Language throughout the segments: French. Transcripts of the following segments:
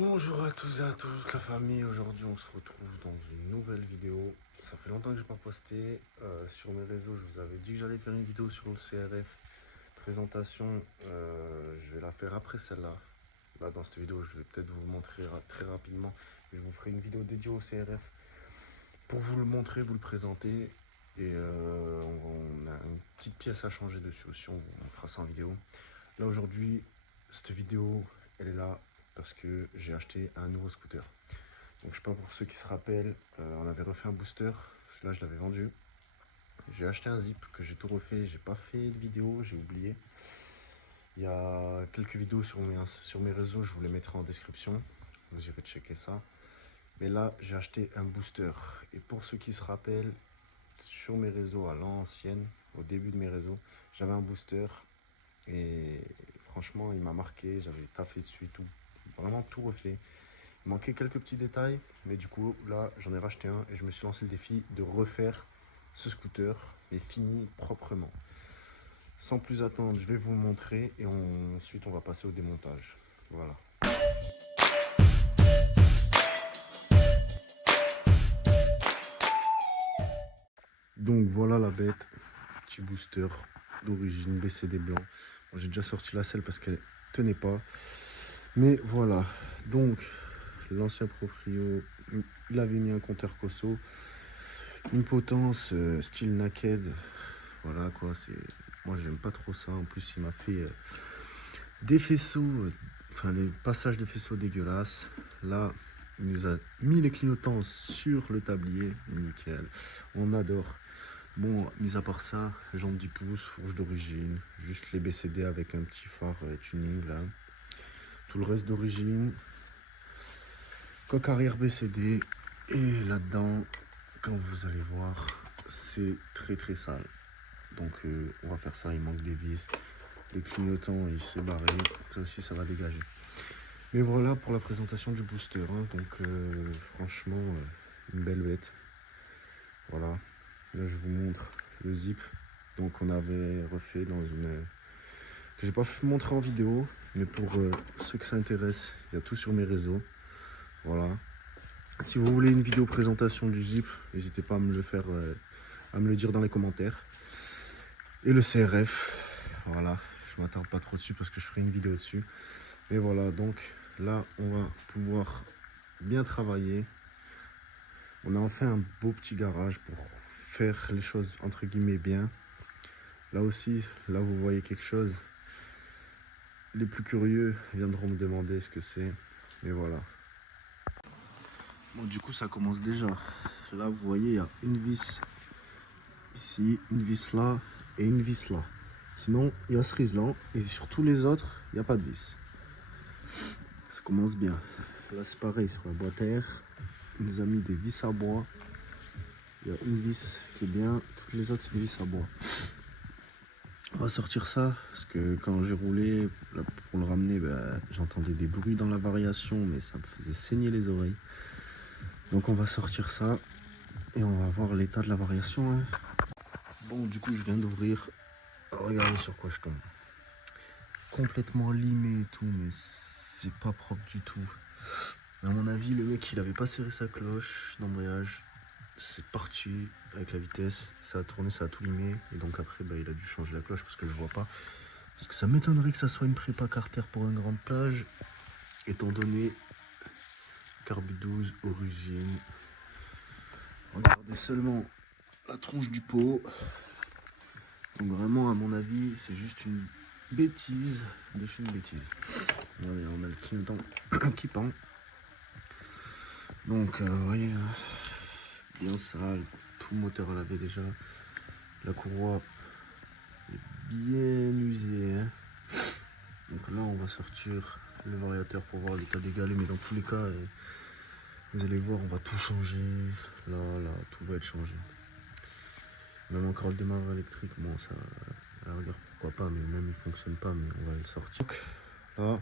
Bonjour à tous et à toutes la famille, aujourd'hui on se retrouve dans une nouvelle vidéo. Ça fait longtemps que je n'ai pas posté sur mes réseaux, je vous avais dit que j'allais faire une vidéo sur le CRF. Présentation, je vais la faire après celle-là. Là dans cette vidéo je vais peut-être vous le montrer très rapidement. Je vous ferai une vidéo dédiée au CRF pour vous le montrer, vous le présenter. Et on a une petite pièce à changer dessus aussi, on fera ça en vidéo. Là aujourd'hui, cette vidéo elle est là parce que j'ai acheté un nouveau scooter. Donc je sais pas, pour ceux qui se rappellent, on avait refait un booster, celui-là je l'avais vendu. J'ai acheté un Zip que j'ai tout refait, j'ai pas fait de vidéo, j'ai oublié. Il y a quelques vidéos sur mes réseaux, je vous les mettrai en description, vous irez checker ça. Mais là j'ai acheté un booster, et pour ceux qui se rappellent, sur mes réseaux à l'ancienne, au début de mes réseaux, j'avais un booster et franchement il m'a marqué, j'avais taffé dessus et tout, vraiment tout refait. Il manquait quelques petits détails, mais du coup là j'en ai racheté un et je me suis lancé le défi de refaire ce scooter, mais fini proprement. Sans plus attendre, je vais vous le montrer et ensuite on va passer au démontage. Voilà. Donc voilà la bête, petit booster d'origine BCD blanc. Bon, j'ai déjà sorti la selle parce qu'elle tenait pas, mais voilà. Donc l'ancien proprio, il avait mis un compteur Cosso, une potence style naked. Voilà quoi, c'est, moi j'aime pas trop ça. En plus il m'a fait des faisceaux, enfin les passages de faisceaux dégueulasses. Là il nous a mis les clignotants sur le tablier, nickel, on adore. Bon, mis à part ça, jambes 10 pouces, fourche d'origine, juste les BCD avec un petit phare tuning là. Tout le reste d'origine, coque arrière BCD, et là-dedans, quand vous allez voir, c'est très sale. Donc on va faire ça, il manque des vis, les clignotants il s'est barré, ça aussi ça va dégager. Mais voilà pour la présentation du booster, hein. Donc franchement une belle bête. Voilà, là je vous montre le Zip, donc on avait refait dans une que j'ai pas montré en vidéo, mais pour ceux que ça intéresse, il y a tout sur mes réseaux. Voilà, si vous voulez une vidéo présentation du Zip, n'hésitez pas à me le faire, à me le dire dans les commentaires. Et le CRF, voilà, je m'attarde pas trop dessus parce que je ferai une vidéo dessus. Mais voilà, donc là on va pouvoir bien travailler. On a enfin un beau petit garage pour faire les choses entre guillemets bien. Là aussi, là vous voyez quelque chose. Les plus curieux viendront me demander ce que c'est. Mais voilà. Bon, du coup ça commence déjà. Là vous voyez, il y a une vis ici, une vis là et une vis là. Sinon il y a cerise là, et sur tous les autres il n'y a pas de vis. Ça commence bien. Là c'est pareil, sur la boîte à air, il nous a mis des vis à bois. Il y a une vis qui est bien, toutes les autres c'est des vis à bois. On va sortir ça parce que quand j'ai roulé là, pour le ramener, bah, j'entendais des bruits dans la variation, mais ça me faisait saigner les oreilles. Donc on va sortir ça et on va voir l'état de la variation, hein. Bon, du coup je viens d'ouvrir. Regardez sur quoi je tombe. Complètement limé et tout, mais c'est pas propre du tout. À mon avis, le mec il avait pas serré sa cloche d'embrayage. C'est parti avec la vitesse, ça a tourné, ça a tout limé. Et donc après, bah, il a dû changer la cloche parce que je vois pas. Parce que ça m'étonnerait que ça soit une prépa Carter pour une grande plage, étant donné Carbu 12 origine. Regardez seulement la tronche du pot. Donc vraiment, à mon avis, c'est juste une bêtise de chez une bêtise. Regardez, on a le clignotant qui pend. Donc, vous voyez, bien sale, tout le moteur à laver déjà. La courroie est bien usée, hein. Donc là, on va sortir le variateur pour voir l'état des galets, mais dans tous les cas, vous allez voir, on va tout changer. Là, tout va être changé. Même encore le démarreur électrique, bon, ça, à la rigueur, pourquoi pas, mais même il fonctionne pas, mais on va le sortir. Donc, là,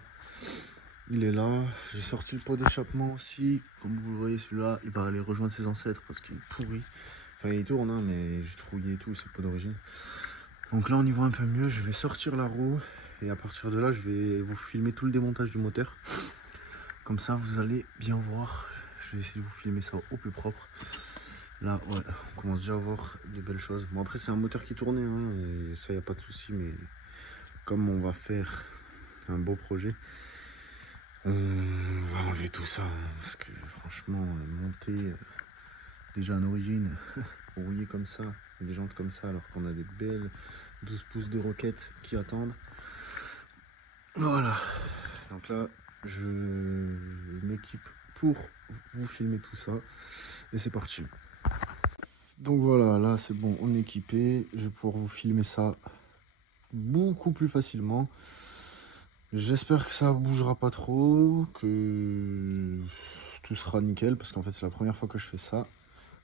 il est là. J'ai sorti le pot d'échappement aussi. Comme vous le voyez, celui-là, il va aller rejoindre ses ancêtres parce qu'il est pourri. Enfin, il tourne, hein, mais j'ai trouillé et tout, c'est le pot d'origine. Donc là, on y voit un peu mieux. Je vais sortir la roue et à partir de là, je vais vous filmer tout le démontage du moteur Comme ça, vous allez bien voir. Je vais essayer de vous filmer ça au plus propre. Là, ouais, on commence déjà à voir de belles choses. Bon, après, c'est un moteur qui tournait, hein, et ça, il n'y a pas de souci. Mais comme on va faire un beau projet, on va enlever tout ça. Hein, parce que franchement, monter déjà en origine, rouillé comme ça, des jantes comme ça, alors qu'on a des belles 12 pouces de roquettes qui attendent. Voilà. Donc là, je m'équipe pour vous filmer tout ça. Et c'est parti. Donc voilà, là c'est bon, on est équipé. Je vais pouvoir vous filmer ça beaucoup plus facilement. J'espère que ça bougera pas trop, que tout sera nickel, parce qu'en fait c'est la première fois que je fais ça,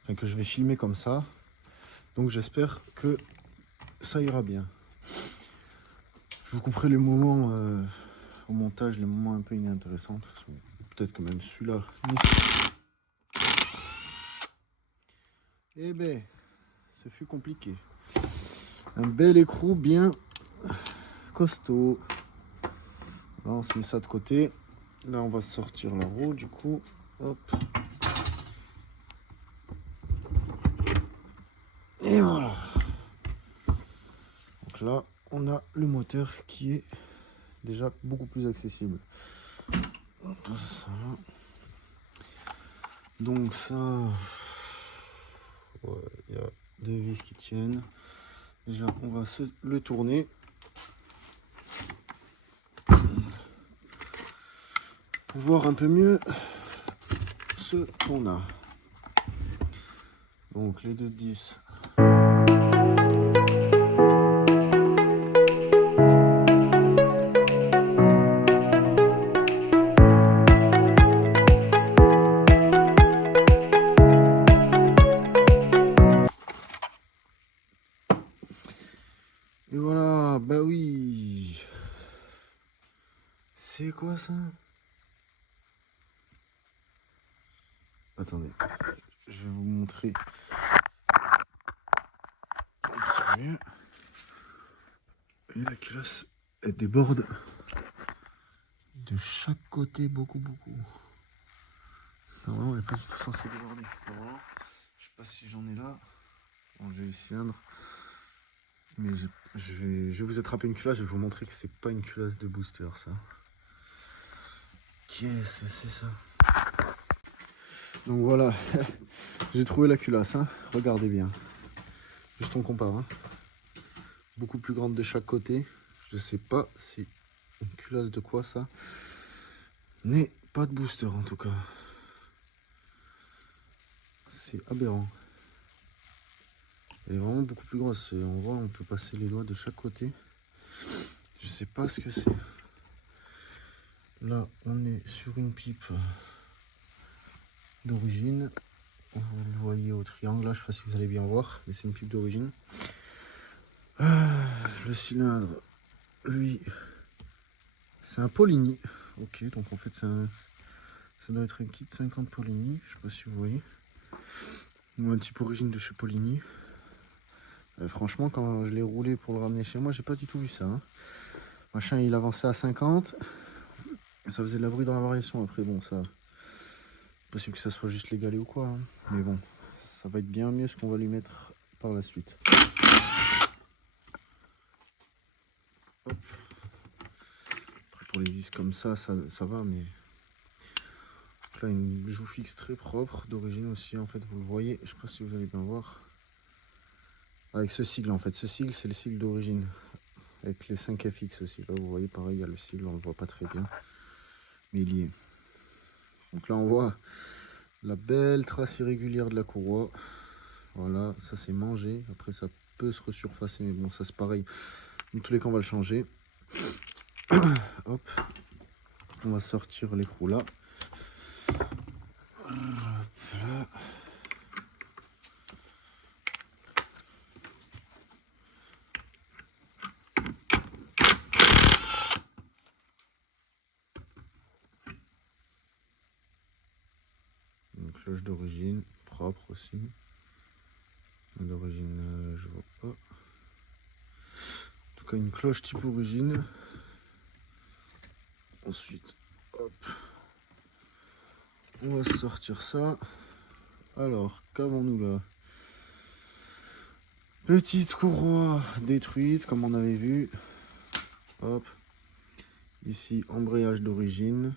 enfin que je vais filmer comme ça. Donc j'espère que ça ira bien. Je vous couperai les moments au montage, les moments un peu inintéressants. Peut-être que même celui-là. Eh ben, ce fut compliqué. Un bel écrou bien costaud. Là, on se met ça de côté. Là, on va sortir la roue, du coup. Hop. Et voilà. Donc là, on a le moteur qui est déjà beaucoup plus accessible. Tout ça. Donc ça, ouais, il y a deux vis qui tiennent. Déjà, on va le tourner. Pour voir un peu mieux ce qu'on a. Donc les deux 10. Et voilà, bah oui. C'est quoi ça? Attendez, je vais vous montrer un petit mieux. Et la culasse, elle déborde de chaque côté, beaucoup. Normalement, elle n'est pas du tout censée déborder. Normalement, je sais pas si j'en ai là. Bon, j'ai les cylindres. Mais je vais vous attraper une culasse, je vais vous montrer que c'est pas une culasse de booster, ça. Qu'est-ce que c'est ça? Donc voilà, j'ai trouvé la culasse, hein. Regardez bien. Juste on compare, hein. Beaucoup plus grande de chaque côté. Je sais pas si une culasse de quoi ça. Mais pas de booster en tout cas. C'est aberrant. Elle est vraiment beaucoup plus grosse. On voit, on peut passer les doigts de chaque côté. Je sais pas ce que c'est. Là, on est sur une pipe d'origine. Vous le voyez au triangle, là, je sais pas si vous allez bien voir, mais c'est une pipe d'origine. Le cylindre, lui, c'est un Polini. Ok, donc en fait, ça doit être un kit 50 Polini. Je sais pas si vous voyez. Ou un type origine de chez Polini. Franchement, quand je l'ai roulé pour le ramener chez moi, j'ai pas du tout vu ça. Hein. Machin, il avançait à 50. Ça faisait de la bruit dans la variation. Après, bon, ça. Possible que ça soit juste légalé ou quoi. Hein. Mais bon, ça va être bien mieux ce qu'on va lui mettre par la suite. Hop. Après, pour les vis comme ça va, mais. Là, une joue fixe très propre, d'origine aussi, en fait, vous le voyez. Je sais pas si vous allez bien voir. Avec ce sigle, en fait. Ce sigle, c'est le sigle d'origine. Avec les 5FX aussi. Là, vous voyez, pareil, il y a le sigle, on le voit pas très bien. Mais il y est. Donc là, on voit la belle trace irrégulière de la courroie. Voilà, ça c'est mangé. Après, ça peut se resurfacer, mais bon, ça c'est pareil. Dans tous les cas, on va le changer. Hop. On va sortir l'écrou là. Hop là. Une cloche d'origine, propre aussi. D'origine, je vois pas. En tout cas, une cloche type origine. Ensuite, hop. On va sortir ça. Alors, qu'avons-nous là? Petite courroie détruite, comme on avait vu. Hop. Ici, embrayage d'origine,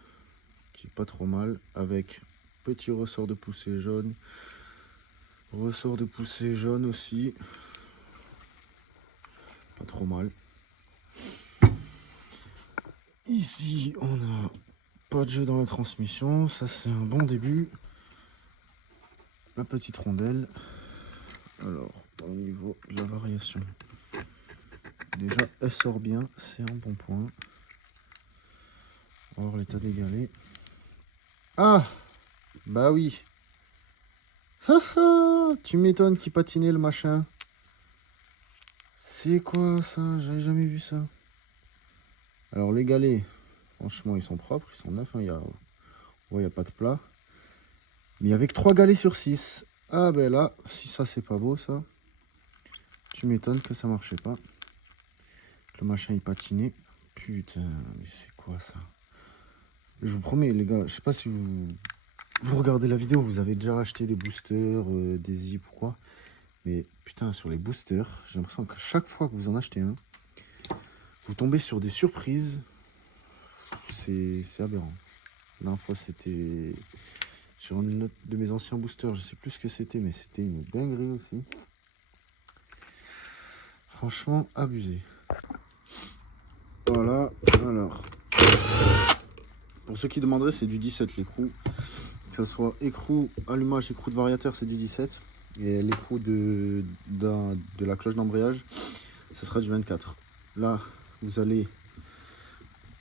qui est pas trop mal, avec petit ressort de poussée jaune. Ressort de poussée jaune aussi. Pas trop mal. Ici, on a pas de jeu dans la transmission. Ça, c'est un bon début. La petite rondelle. Alors, au niveau de la variation, déjà, elle sort bien. C'est un bon point. On va voir l'état des galets. Ah! Bah oui. Tu m'étonnes qu'il patinait le machin. C'est quoi ça? J'avais jamais vu ça. Alors les galets, franchement ils sont propres, ils sont neufs. Hein. Il y a pas de plat. Mais il y avait que 3 galets sur 6. Ah ben là, si ça c'est pas beau ça. Tu m'étonnes que ça marchait pas. Le machin il patinait. Putain, mais c'est quoi ça? Je vous promets les gars, je sais pas si vous regardez la vidéo, vous avez déjà acheté des boosters, des zips ou quoi. Mais putain, sur les boosters, j'ai l'impression que chaque fois que vous en achetez un, vous tombez sur des surprises. C'est aberrant. La dernière fois, c'était sur un autre de mes anciens boosters. Je sais plus ce que c'était, mais c'était une dinguerie aussi. Franchement, abusé. Voilà. Alors, pour ceux qui demanderaient, c'est du 17 l'écrou. Que ce soit écrou, allumage, écrou de variateur, c'est du 17. Et l'écrou de la cloche d'embrayage, ce sera du 24. Là, vous allez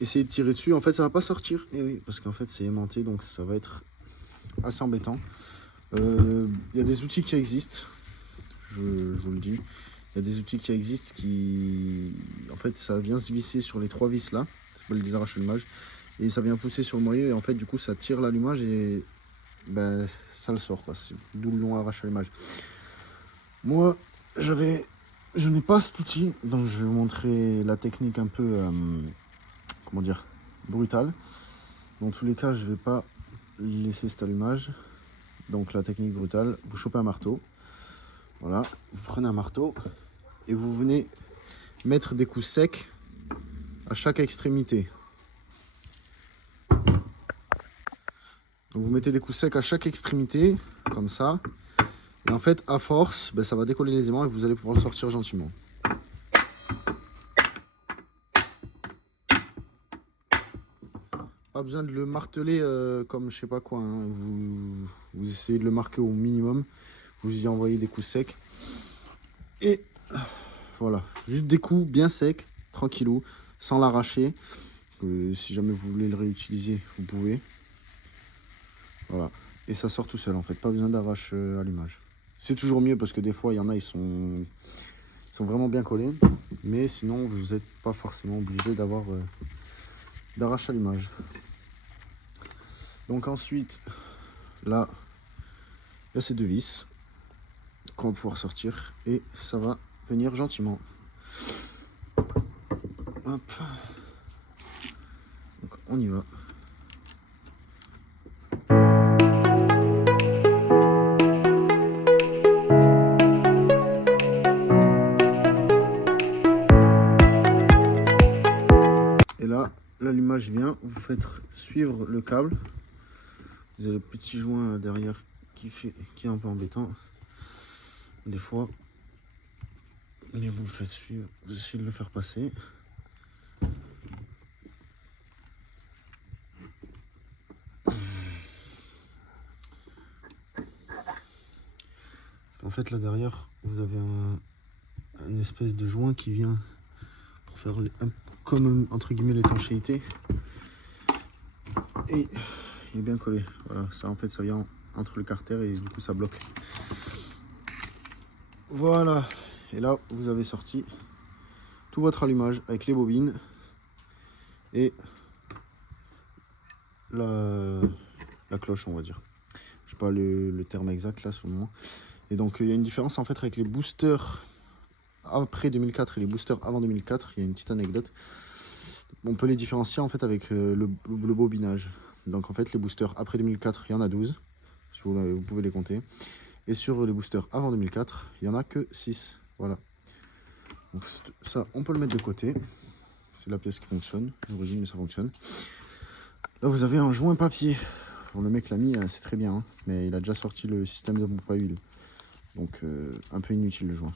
essayer de tirer dessus. En fait, ça va pas sortir. Et oui, parce qu'en fait, c'est aimanté, donc ça va être assez embêtant. Il y a des outils qui existent. Je vous le dis. Il y a des outils qui existent qui... En fait, ça vient se visser sur les 3 vis là. Ça s'appelle des arraches allumage. Et ça vient pousser sur le moyeu. Et en fait, du coup, ça tire l'allumage et ben, ça le sort, quoi. D'où le long arrache allumage. Moi, je n'ai pas cet outil. Donc, je vais vous montrer la technique un peu... comment dire, brutale. Dans tous les cas, je vais pas laisser cet allumage. Donc la technique brutale, vous chopez un marteau. Voilà, vous prenez un marteau et vous venez mettre des coups secs à chaque extrémité. Donc vous mettez des coups secs à chaque extrémité, comme ça. Et en fait, à force, ben, ça va décoller les aimants et vous allez pouvoir le sortir gentiment. Pas besoin de le marteler comme je sais pas quoi. Hein. Vous essayez de le marquer au minimum. Vous y envoyez des coups secs. Et voilà, juste des coups bien secs, tranquillou, sans l'arracher. Si jamais vous voulez le réutiliser, vous pouvez. Voilà, et ça sort tout seul en fait, pas besoin d'arrache allumage. C'est toujours mieux parce que des fois il y en a, ils sont vraiment bien collés. Mais sinon, vous n'êtes pas forcément obligé d'avoir d'arrache allumage. Donc ensuite, là, il y a ces 2 vis qu'on va pouvoir sortir et ça va venir gentiment. Hop. Donc on y va. Et là, l'allumage vient, vous faites suivre le câble. Vous avez le petit joint derrière qui est un peu embêtant des fois, mais vous le faites suivre, vous essayez de le faire passer. Parce qu'en fait là derrière vous avez un espèce de joint qui vient pour faire comme entre guillemets l'étanchéité, et il est bien collé. Voilà, ça en fait ça vient entre le carter et du coup ça bloque. Voilà, et là vous avez sorti tout votre allumage avec les bobines et la cloche, on va dire. Je sais pas le terme exact là sur le moment. Et donc il y a une différence en fait avec les boosters après 2004 et les boosters avant 2004. Il y a une petite anecdote. On peut les différencier en fait avec le bobinage. Donc en fait, les boosters après 2004, il y en a 12. Si vous pouvez les compter. Et sur les boosters avant 2004, il n'y en a que 6. Voilà. Donc ça, on peut le mettre de côté. C'est la pièce qui fonctionne. L'origine, mais ça fonctionne. Là, vous avez un joint papier. Bon, le mec l'a mis, c'est très bien. Hein, mais il a déjà sorti le système de pompe à huile. Donc un peu inutile le joint.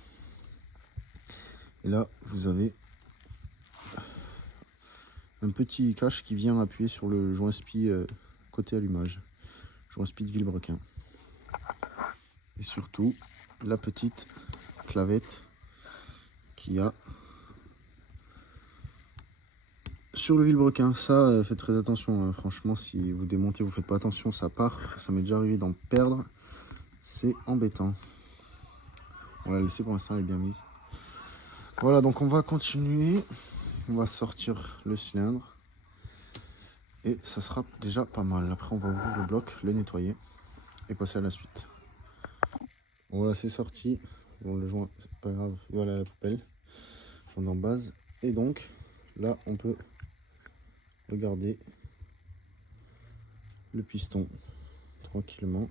Et là, vous avez un petit cache qui vient appuyer sur le joint spi côté allumage. Joint spi de Villebrequin. Et surtout, la petite clavette qu'il y a sur le Villebrequin. Ça, faites très attention. Hein. Franchement, si vous démontez, vous faites pas attention, ça part. Ça m'est déjà arrivé d'en perdre. C'est embêtant. On l'a laissé pour l'instant, elle est bien mise. Voilà, donc on va continuer. On va sortir le cylindre. Et ça sera déjà pas mal. Après, on va ouvrir le bloc, le nettoyer et passer à la suite. Bon, voilà, c'est sorti. Bon, le joint, c'est pas grave. Voilà la poubelle. Joint en base. Et donc, là, on peut regarder le piston tranquillement.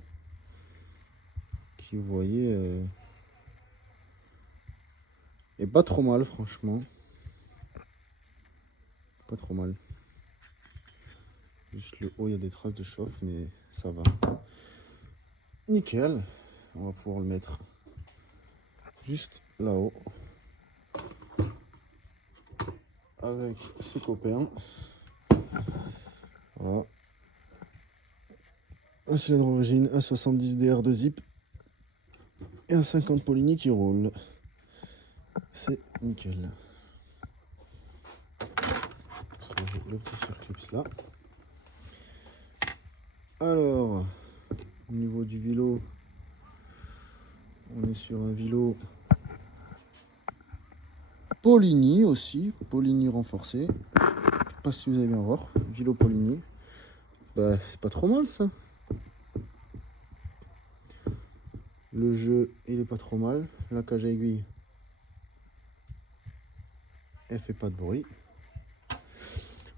Qui, vous voyez, est pas trop mal, franchement. Pas trop mal. Juste le haut, il y a des traces de chauffe, mais ça va. Nickel. On va pouvoir le mettre juste là-haut. Avec ses copains. Voilà. Un cylindre origine, un 70 DR de zip et un 50 Poligny qui roule. C'est nickel. Le petit circlips là. Alors, au niveau du vélo, on est sur un vélo Poligny aussi, Poligny renforcé. Je sais pas si vous allez bien voir, vélo Poligny. Bah, c'est pas trop mal ça. Le jeu, il est pas trop mal. La cage à aiguille, elle fait pas de bruit.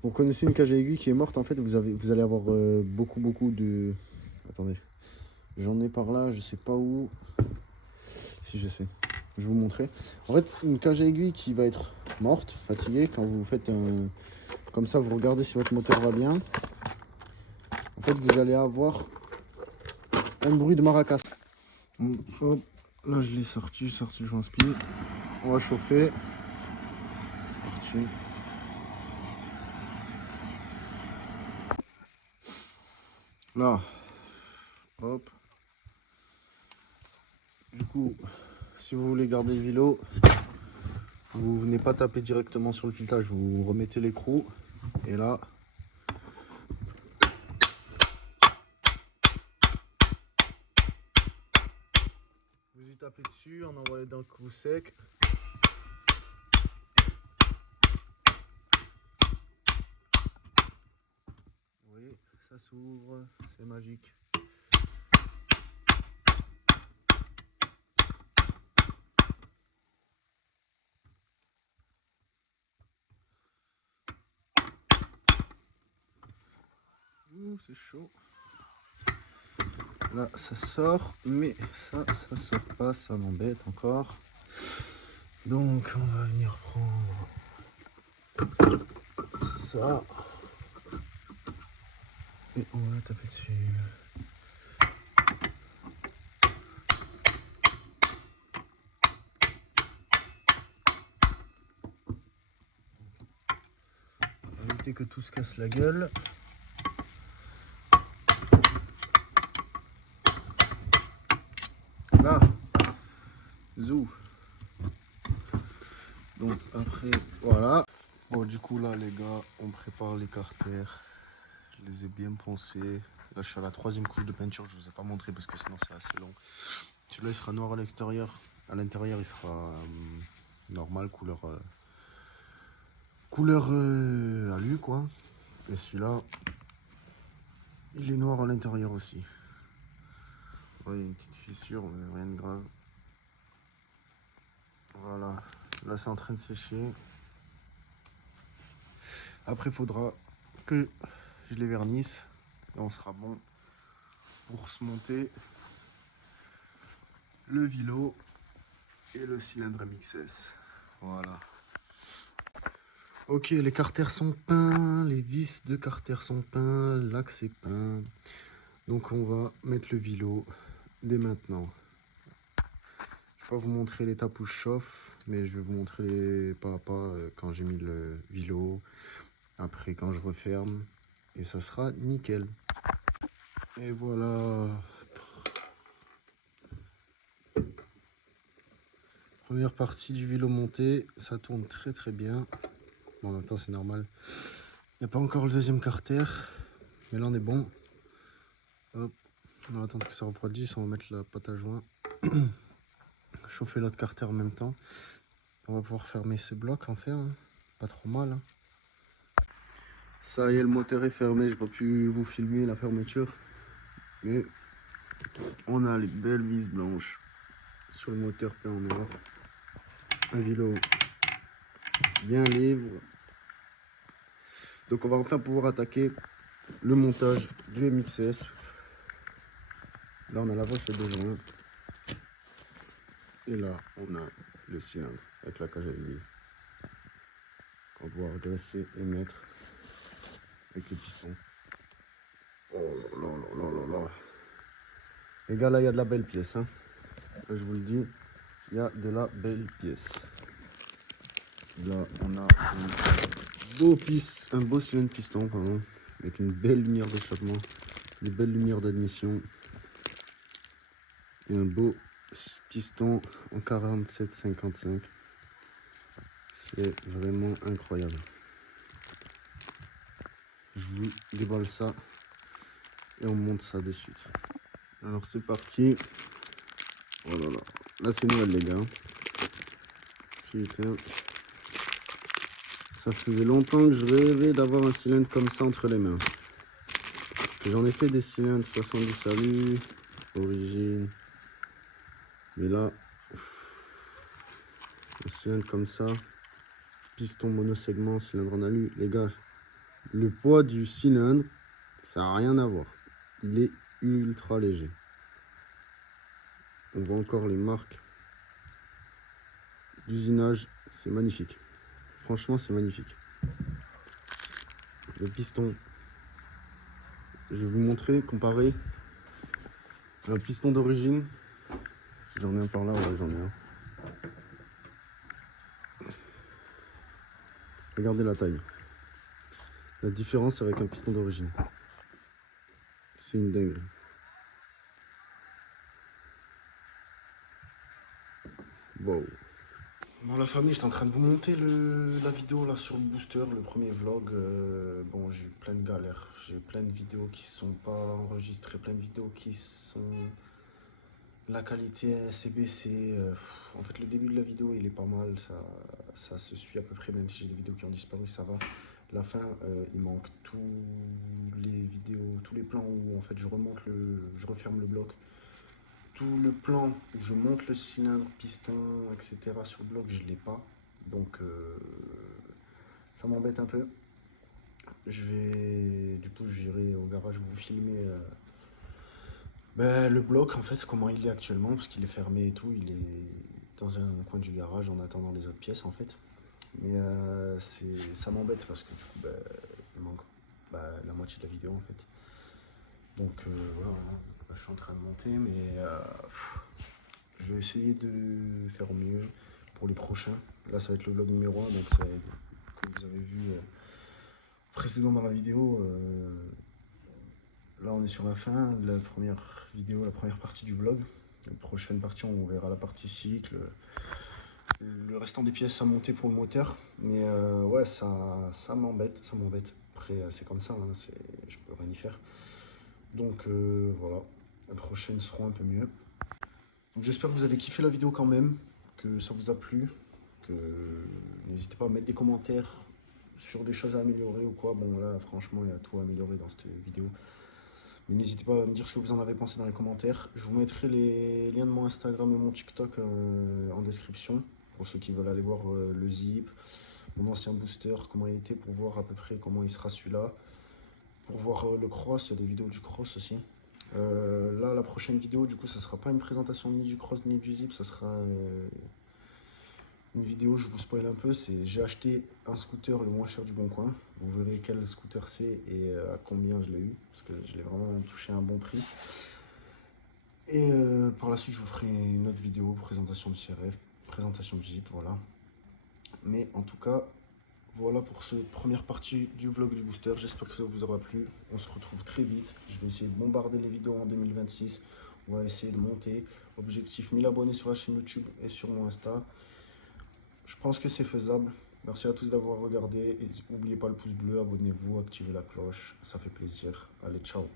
Vous connaissez une cage à aiguille qui est morte, en fait, vous allez avoir beaucoup de... Attendez, j'en ai par là, je sais pas où. Si je sais, je vais vous montrer. En fait, une cage à aiguille qui va être morte, fatiguée, quand vous faites un... Comme ça, vous regardez si votre moteur va bien. En fait, vous allez avoir un bruit de maracas. Bon, hop, là, je l'ai sorti, j'ai sorti le joint spi. On va chauffer. C'est parti. Là, hop. Du coup, si vous voulez garder le vélo, vous venez pas taper directement sur le filetage, vous remettez l'écrou et là, vous y tapez dessus en envoyant d'un coup sec. Vous voyez, ça s'ouvre, c'est magique. Ouh, c'est chaud. Là, ça sort, mais ça sort pas, ça m'embête encore. Donc, on va venir prendre ça. Et on va taper dessus. Éviter que tout se casse la gueule. Là, zou. Donc après, voilà. Bon, du coup là les gars, on prépare les carters. Je les ai bien poncés. Là je suis à la 3e couche de peinture, je vous ai pas montré parce que sinon c'est assez long. Celui-là il sera noir à l'extérieur. À l'intérieur il sera normal, couleur alu quoi. Et celui-là, il est noir à l'intérieur aussi. Vous voyez une petite fissure, mais rien de grave. Voilà, là c'est en train de sécher. Après il faudra que je les vernisse. Et on sera bon pour se monter le vilo et le cylindre MXS. Voilà. Ok, les carters sont peints, les vis de carter sont peints, l'axe est peint. Donc on va mettre le vilo dès maintenant. Je vais pas vous montrer l'étape où je chauffe, mais je vais vous montrer les pas à pas quand j'ai mis le vilo, après quand je referme, et ça sera nickel. Et voilà. Première partie du vélo monté, ça tourne très très bien. Bon, en même temps c'est normal. Il n'y a pas encore le deuxième carter, mais là on est bon. Hop, on va attendre que ça refroidisse, on va mettre la pâte à joint. Chauffer l'autre carter en même temps. On va pouvoir fermer ce bloc en fer, hein. Pas trop mal. Hein. Ça y est, le moteur est fermé, j'ai pas pu vous filmer la fermeture. Mais on a les belles vis blanches sur le moteur peint en or. Un vélo bien libre. Donc on va enfin pouvoir attaquer le montage du MXS. Là on a la voie de joint. Et là on a le cylindre avec la cage à aiguille. On va pouvoir graisser et mettre avec les pistons. Oh là là là là là. Les gars, là il y a de la belle pièce. Hein. Là, je vous le dis, il y a de la belle pièce. Là on a un beau cylindre piston, pardon, avec une belle lumière d'échappement, des belles lumières d'admission et un beau piston en 47-55. C'est vraiment incroyable. Je vous déballe ça et on monte ça de suite. Alors c'est parti. Oh là là, là c'est Noël les gars. Putain. Ça faisait longtemps que je rêvais d'avoir un cylindre comme ça entre les mains. J'en ai fait des cylindres 70 salut, origine. Mais là, un cylindre comme ça, piston monosegment, cylindre en alu, les gars, le poids du cylindre, ça n'a rien à voir. Il est ultra léger. On voit encore les marques d'usinage, c'est magnifique. Franchement, c'est magnifique. Le piston, je vais vous montrer, comparer un piston d'origine. Si j'en ai un par là, ouais, j'en ai un. Regardez la taille. La différence avec un piston d'origine. C'est une dinguerie. Wow. Bon la famille, j'étais en train de vous monter la vidéo là sur le booster, le premier vlog. Bon, j'ai eu plein de galères. J'ai plein de vidéos qui sont pas enregistrées, plein de vidéos qui sont... La qualité s'est baissée. En fait, le début de la vidéo, il est pas mal. Ça se suit à peu près, même si j'ai des vidéos qui ont disparu, ça va. La fin, il manque tous les vidéos, tous les plans où en fait je referme le bloc. Tout le plan où je monte le cylindre, piston, etc. sur le bloc, je l'ai pas. Donc ça m'embête un peu. Du coup, j'irai au garage vous filmer le bloc en fait, comment il est actuellement, parce qu'il est fermé et tout. Il est dans un coin du garage en attendant les autres pièces en fait. Mais ça m'embête parce que du coup, il manque la moitié de la vidéo en fait. Donc voilà, là, je suis en train de monter, mais je vais essayer de faire mieux pour les prochains. Là, ça va être le vlog numéro 1, donc ça, comme vous avez vu précédent dans la vidéo, là on est sur la fin, la première vidéo, la première partie du vlog. La prochaine partie, on verra la partie cycle, le restant des pièces à monter pour le moteur. Mais ouais, ça m'embête, ça m'embête. Après, c'est comme ça, hein, je peux rien y faire. Donc voilà, les prochaines seront un peu mieux. Donc j'espère que vous avez kiffé la vidéo quand même, que ça vous a plu, que n'hésitez pas à mettre des commentaires sur des choses à améliorer ou quoi. Bon là franchement il y a tout à améliorer dans cette vidéo. Mais n'hésitez pas à me dire ce que vous en avez pensé dans les commentaires. Je vous mettrai les liens de mon Instagram et mon TikTok en description pour ceux qui veulent aller voir le zip, mon ancien booster, comment il était, pour voir à peu près comment il sera celui-là. pour voir le cross. Il y a des vidéos du cross aussi. Là, la prochaine vidéo, du coup, ça sera pas une présentation ni du cross ni du zip, ça sera une vidéo, je vous spoil un peu, c'est j'ai acheté un scooter le moins cher du bon coin. Vous verrez quel scooter c'est et à combien je l'ai eu, parce que je l'ai vraiment touché à un bon prix. Et par la suite, je vous ferai une autre vidéo, présentation du CRF, présentation du Jeep, voilà. Mais en tout cas, voilà pour cette première partie du vlog du booster. J'espère que ça vous aura plu. On se retrouve très vite. Je vais essayer de bombarder les vidéos en 2026. On va essayer de monter. Objectif 1000 abonnés sur la chaîne YouTube et sur mon Insta. Je pense que c'est faisable. Merci à tous d'avoir regardé. Et n'oubliez pas le pouce bleu, abonnez-vous, activez la cloche. Ça fait plaisir. Allez, ciao.